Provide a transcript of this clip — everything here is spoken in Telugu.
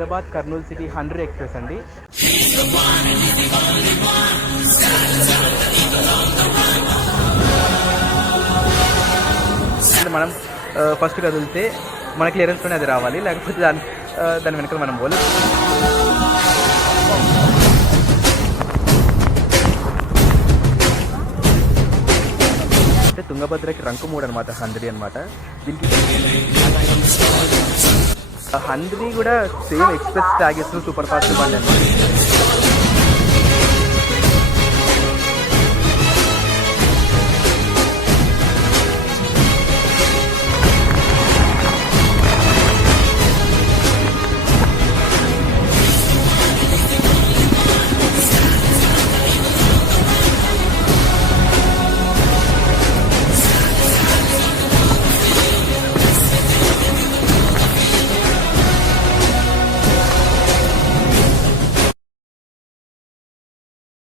హైదరాబాద్ కర్నూలు సిటీ 100 ఎక్స్ప్రెస్ అండి. మనం ఫస్ట్ కదిలితే మన క్లియరెన్స్లోనే అది రావాలి, లేకపోతే దాని వెనకాల మనం పోలేదు. అంటే తుంగభద్రకి రంకుమూడు అనమాట, 100 అనమాట. దీనికి 100 కూడా same express tag super fast బండి అనమాట.